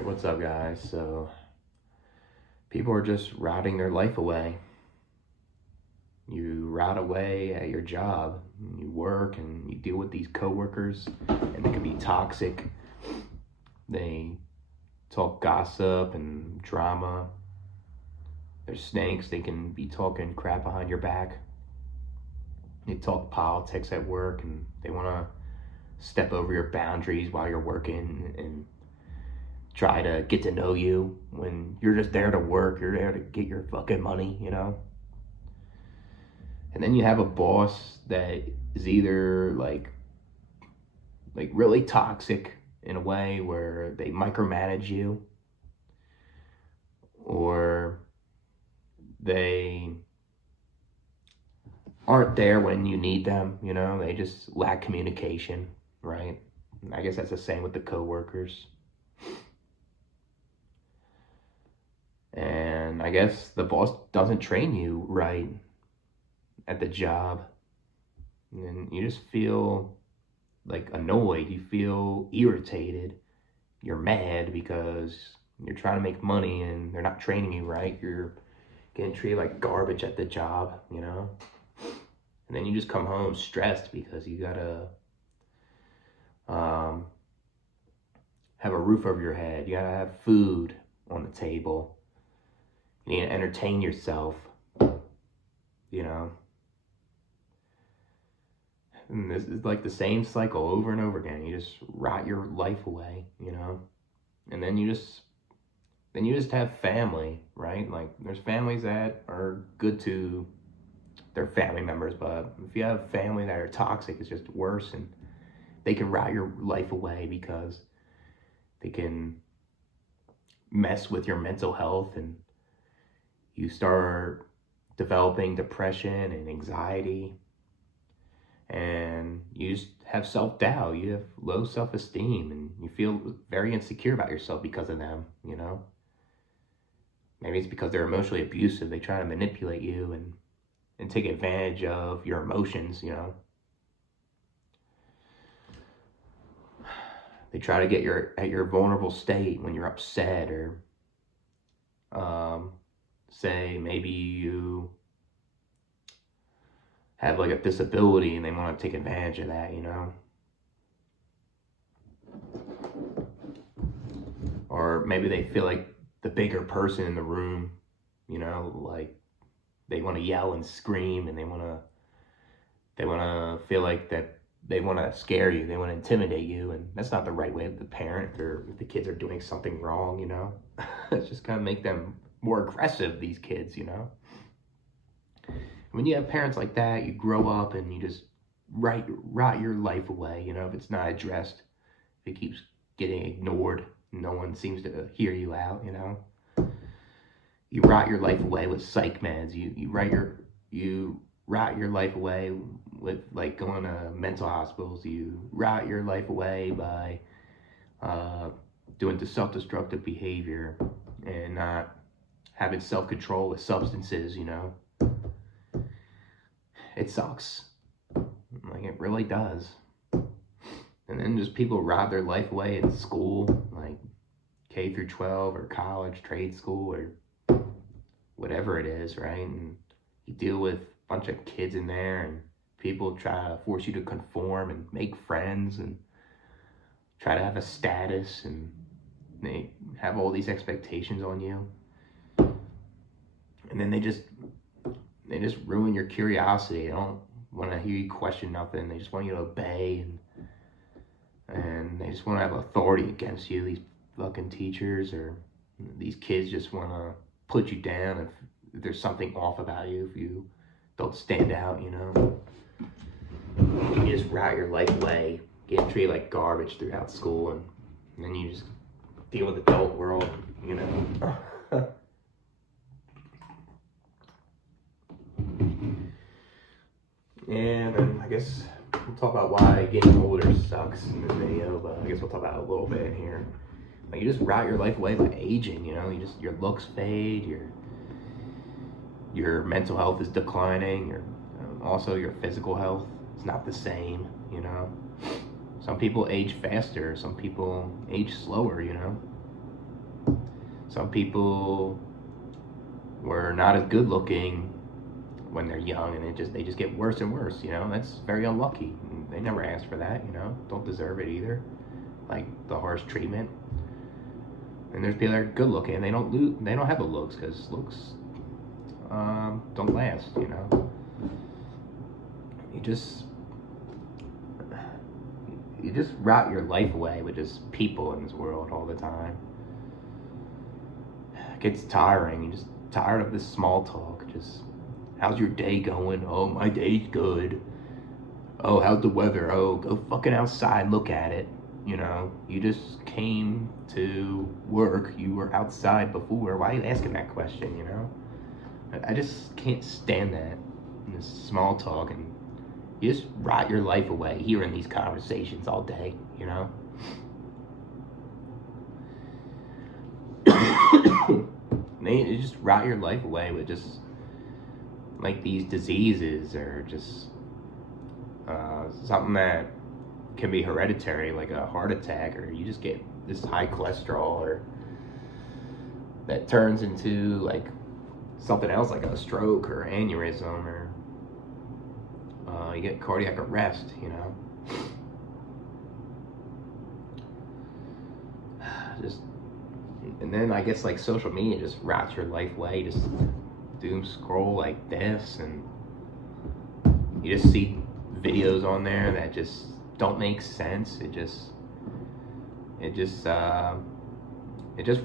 Alright, what's up, guys? So, people are just rotting their life away. You rot away at your job. You work and you deal with these coworkers, and they can be toxic. They talk gossip and drama. They're snakes. They can be talking crap behind your back. They talk politics at work, and they want to step over your boundaries while you're working and try to get to know you when you're just there to work. You're there to get your fucking money. And then you have a boss that is either like really toxic in a way where they micromanage you, or they aren't there when you need them. They just lack communication, right? I guess that's the same with the coworkers. And I guess the boss doesn't train you right at the job. And you just feel like annoyed. You feel irritated. You're mad because you're trying to make money and they're not training you right. You're getting treated like garbage at the job. And then you just come home stressed because you gotta have a roof over your head. You gotta have food on the table. You need to entertain yourself, you know. And this is like the same cycle over and over again. You just rot your life away. And then you just have family, right? Like there's families that are good to their family members, but if you have family that are toxic, it's just worse, and they can rot your life away because they can mess with your mental health, and you start developing depression and anxiety, and you just have self-doubt. You have low self-esteem, and you feel very insecure about yourself because of them. Maybe it's because they're emotionally abusive. They try to manipulate you and take advantage of your emotions. They try to get at your vulnerable state when you're upset, or say maybe you have like a disability and they want to take advantage of that. Or maybe they feel like the bigger person in the room, like they want to yell and scream, and they want to feel like that they want to scare you, they want to intimidate you, and that's not the right way to parent if the kids are doing something wrong. It's just gonna make them more aggressive, these kids. When you have parents like that, you grow up and you just rot your life away, if it's not addressed, if it keeps getting ignored, no one seems to hear you out. You rot your life away with psych meds. You rot your life away with like going to mental hospitals. You rot your life away by doing self-destructive behavior and not having self-control with substances. It sucks. Like, it really does. And then just people rot their life away in school, like K through 12 or college, trade school, or whatever it is, right? And you deal with a bunch of kids in there, and people try to force you to conform and make friends and try to have a status, and they have all these expectations on you. And then they just ruin your curiosity. They don't want to hear you question nothing. They just want you to obey, and they just want to have authority against you. These fucking teachers or these kids just want to put you down if there's something off about you, if you don't stand out. You just rot your life away, get treated like garbage throughout school, and then you just deal with the adult world. And then I guess we'll talk about why getting older sucks in this video, but I guess we'll talk about it a little bit in here. Like, you just rot your life away by aging. Your looks fade, your mental health is declining, also your physical health is not the same. Some people age faster, some people age slower. Some people were not as good looking when they're young, and they just get worse and worse. That's very unlucky. They never asked for that. Don't deserve it either. Like the harsh treatment. And there's people that are good looking, and they don't have the looks, because looks don't last. You just rot your life away with just people in this world all the time. It gets tiring. You're just tired of this small talk. Just, how's your day going? Oh, my day's good. Oh, how's the weather? Oh, go fucking outside, look at it. You just came to work. You were outside before. Why are you asking that question? I just can't stand that. This small talk, and you just rot your life away hearing these conversations all day. You just rot your life away with just like these diseases, or just something that can be hereditary, like a heart attack, or you just get this high cholesterol, or that turns into like something else, like a stroke or aneurysm, or you get cardiac arrest. Just, and then I guess like social media just rots your life away. Just doom scroll like this, and you just see videos on there that just don't make sense. It just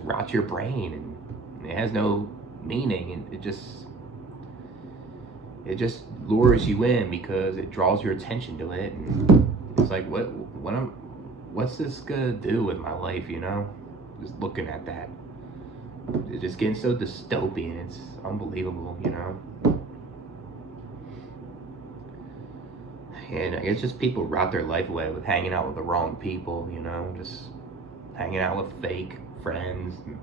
rots your brain, and it has no meaning, and it just lures you in because it draws your attention to it, and it's like, what's this gonna do with my life? Just looking at that, it's just getting so dystopian. It's unbelievable. And I guess just people rot their life away with hanging out with the wrong people, just hanging out with fake friends, and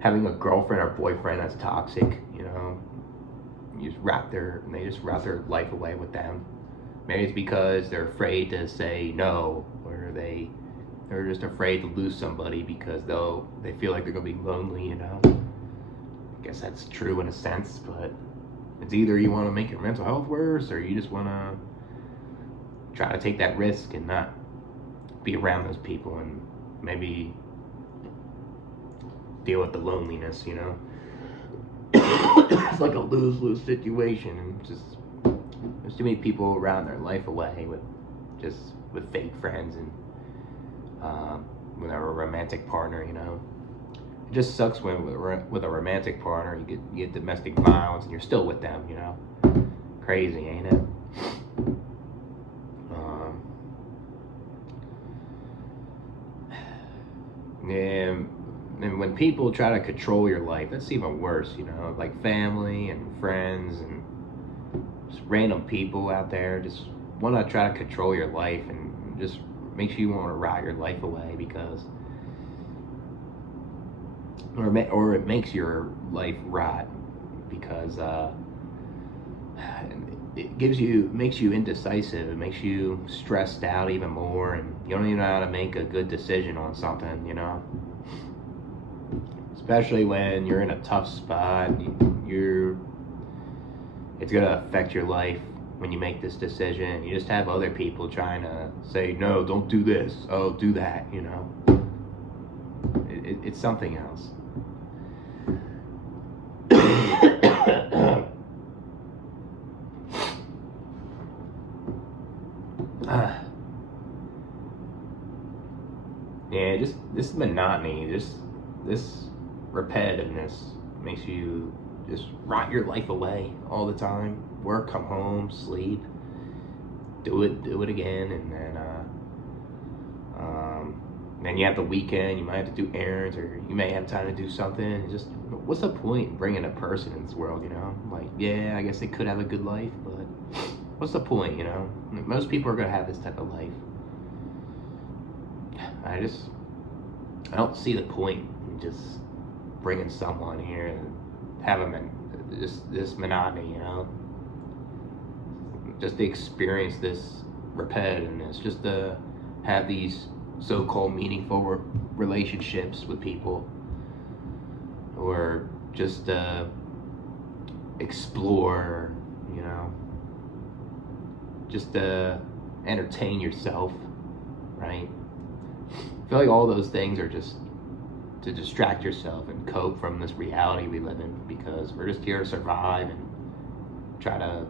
having a girlfriend or boyfriend that's toxic. They just rot their life away with them. Maybe it's because they're afraid to say no, or they're just afraid to lose somebody because they feel like they're gonna be lonely. I guess that's true in a sense, but it's either you want to make your mental health worse, or you just want to try to take that risk and not be around those people, and maybe deal with the loneliness. It's like a lose-lose situation, and there's too many people around their life away with fake friends, and with a romantic partner. It just sucks when with a romantic partner you get domestic violence and you're still with them. Crazy, ain't it? And when people try to control your life, that's even worse. Like family and friends and just random people out there just want to try to control your life, and just makes you want to rot your life away, because or it makes your life rot, because it makes you indecisive. It makes you stressed out even more, and you don't even know how to make a good decision on something. Especially when you're in a tough spot, it's gonna affect your life when you make this decision. You just have other people trying to say, no, don't do this, oh, do that. It's something else. Yeah, just this monotony, this repetitiveness makes you just rot your life away all the time. Work, come home, sleep, do it again, and then you have the weekend. You might have to do errands, or you may have time to do something. It's just, what's the point in bringing a person in this world? Like, yeah, I guess they could have a good life, but what's the point? Most people are gonna have this type of life. I don't see the point in just bringing someone here and have them in this monotony, just to experience this repetitiveness, just to have these so-called meaningful relationships with people. or just explore, just entertain yourself, right? I feel like all those things are just to distract yourself and cope from this reality we live in, because we're just here to survive and try to,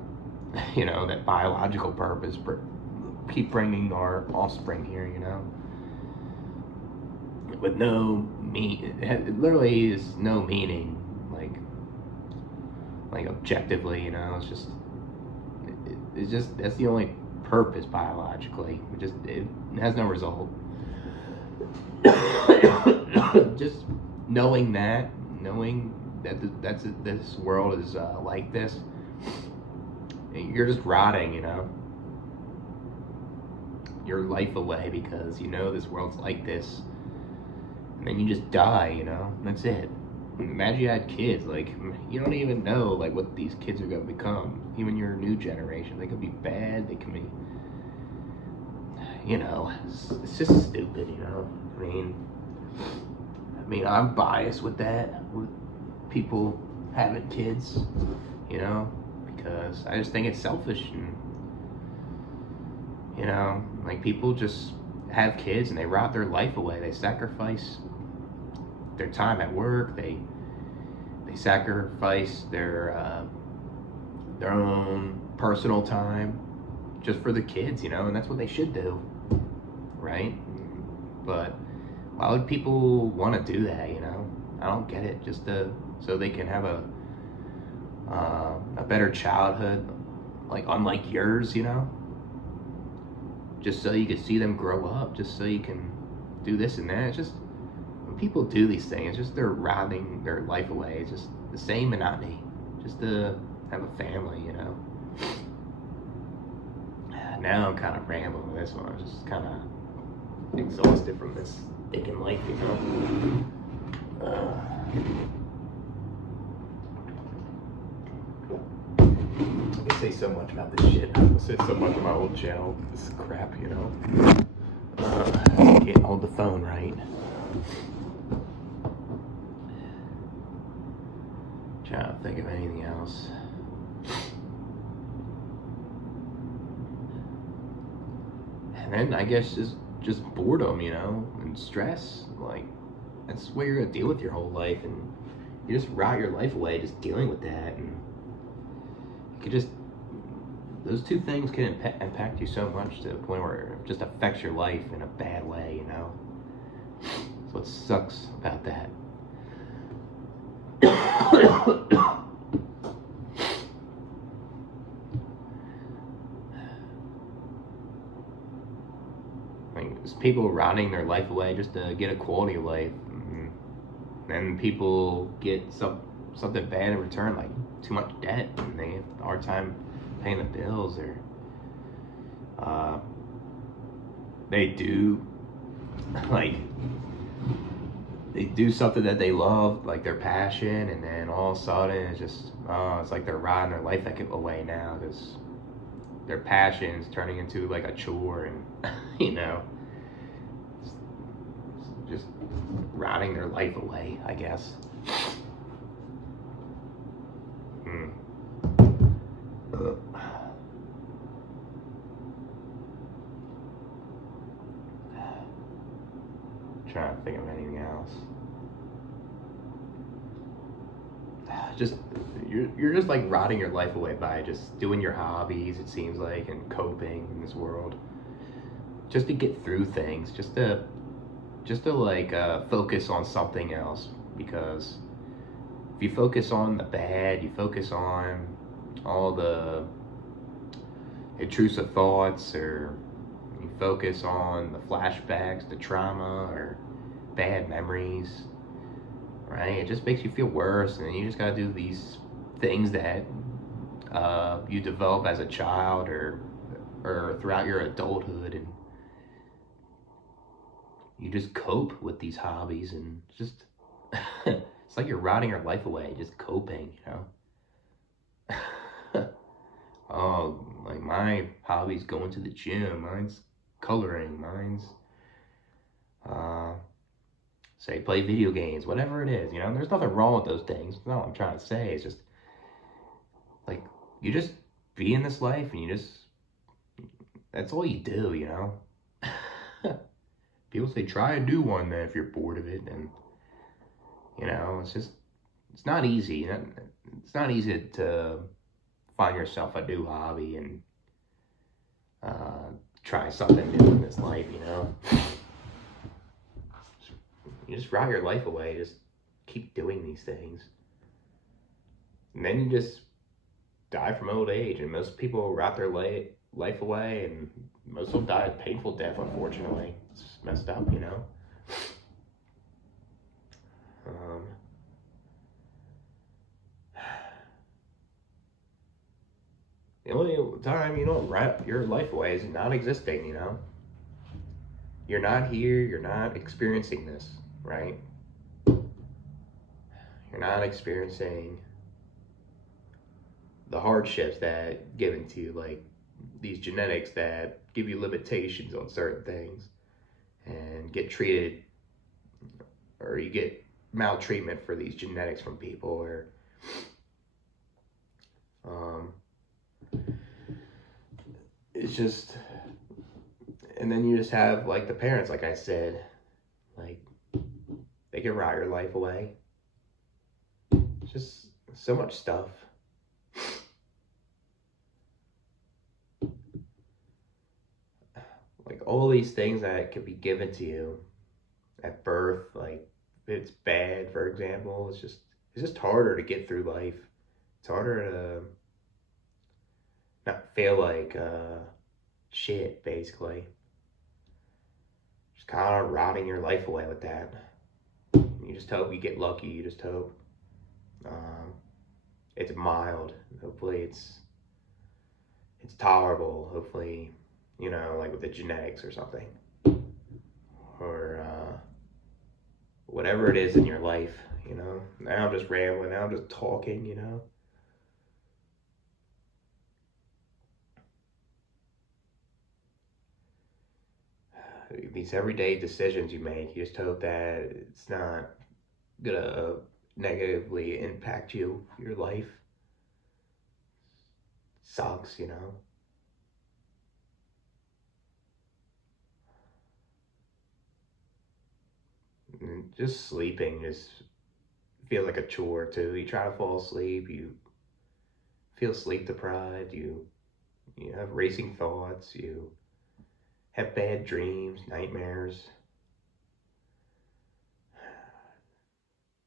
that biological purpose, keep bringing our offspring here, with no it literally is no meaning, like objectively, it's just that's the only purpose biologically. It has no result. Just knowing that this world is like this, you're just rotting, your life away, because this world's like this, and then you just die, that's it. Imagine you had kids, you don't even know what these kids are going to become. Even your new generation, they could be bad, they can be, it's just stupid, I mean, I'm biased with that, with people having kids, because I just think it's selfish, and people just have kids and they rot their life away. They sacrifice their time at work. They sacrifice their own personal time just for the kids, and that's what they should do, right? But why would people want to do that? I don't get it. Just so they can have a better childhood, unlike yours, just so you can see them grow up, just so you can do this and that. It's just, when people do these things, it's just they're rotting their life away. It's just the same monotony, just to have a family, Now I'm kind of rambling with this one. I'm just kind of exhausted from this thinking life, I can say so much about this shit. I can say so much about my old channel. This crap, Can't hold the phone right. Trying to think of anything else. And then I guess just boredom, and stress. That's what you're gonna deal with your whole life, and you just rot your life away just dealing with that, and you could just, those two things can impact you so much to the point where it just affects your life in a bad way, That's what sucks about that. Just people rotting their life away just to get a quality of life. Then people get something bad in return, like too much debt, and they have a hard time paying the bills, or they do something that they love, like their passion, and then all of a sudden it's just it's like they're rotting their life away now, because their passion is turning into a chore, and just rotting their life away, I guess. Trying to think of anything else. Just you're just rotting your life away by just doing your hobbies, it seems like, and coping in this world, just to get through things, just to focus on something else. Because if you focus on the bad, you focus on all the intrusive thoughts, or you focus on the flashbacks, the trauma, or bad memories, right? It just makes you feel worse, and then you just gotta do these things that you develop as a child, or throughout your adulthood, and you just cope with these hobbies, and just it's like you're rotting your life away just coping, Oh, my hobby's going to the gym, mine's coloring, mine's say play video games, whatever it is, you know. There's nothing wrong with those things. That's not what I'm trying to say. It's just like you just be in this life and you just that's all you do, you know. People say try and do one then if you're bored of it, and you know, it's not easy. It's not easy to find yourself a new hobby and try something new in this life, you know. You just rot your life away, just keep doing these things. And then you just die from old age, and most people rot their life away, and most of them die a painful death, unfortunately. It's messed up, you know. The only time you don't rot your life away is not existing, you know. You're not here, you're not experiencing this, right? You're not experiencing the hardships that given to you, like these genetics that give you limitations on certain things and get treated, or you get maltreatment for these genetics from people, or it's just, and then you just have like the parents, like I said, like they can rot your life away. It's just so much stuff. Like all these things that can be given to you at birth, like if it's bad, for example, it's just harder to get through life. It's harder to not feel like shit, basically. Just kind of rotting your life away with that. You just hope you get lucky. You just hope it's mild. Hopefully it's tolerable. Hopefully, you know, like with the genetics or something, or whatever it is in your life, you know. Now I'm just rambling. Now I'm just talking, you know. These everyday decisions you make, you just hope that it's not gonna negatively impact your life. Sucks, you know. And just sleeping just feels like a chore too. You try to fall asleep, you feel sleep deprived, you have racing thoughts, you have bad dreams, nightmares,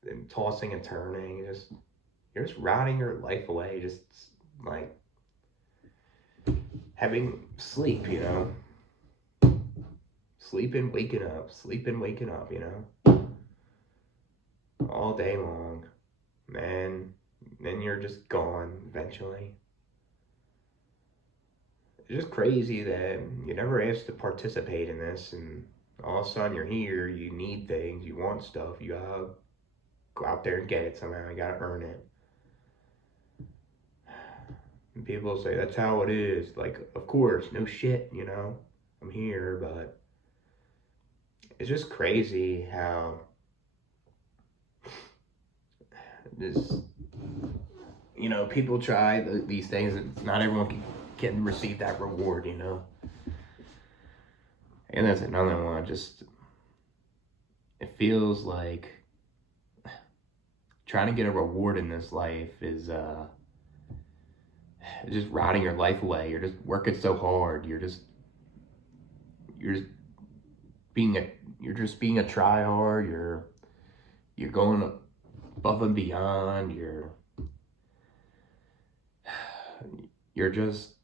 and tossing and turning. You're just rotting your life away, just like having sleep, you know. Sleeping, waking up, sleeping, waking up, you know. All day long. Man, then you're just gone eventually. It's just crazy that you never asked to participate in this, and all of a sudden you're here, you need things, you want stuff, you gotta go out there and get it somehow, you gotta earn it. And people say, that's how it is. Like, of course, no shit, you know, I'm here, but it's just crazy how this, you know, people try these things, and not everyone can receive that reward, you know. And that's another one, just, it feels like trying to get a reward in this life is just rotting your life away. You're just working so hard. You're just being a try hard. You're going above and beyond. You're just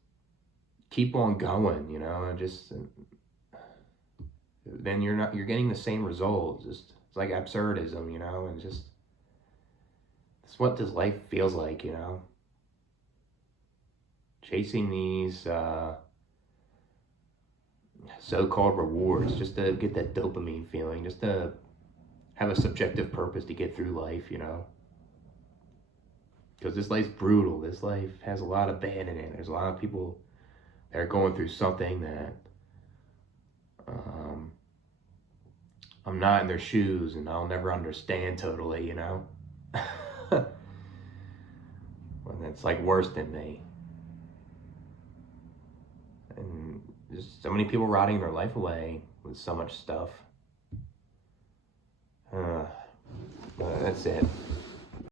keep on going, you know, and just then you're getting the same results. Just it's like absurdism, you know, and just it's what this life feels like, you know. Chasing these so-called rewards just to get that dopamine feeling, just to have a subjective purpose to get through life, you know. Because this life's brutal. This life has a lot of bad in it. There's a lot of people that are going through something that I'm not in their shoes and I'll never understand totally, you know? When it's like worse than me. And there's so many people rotting their life away with so much stuff. But that's it.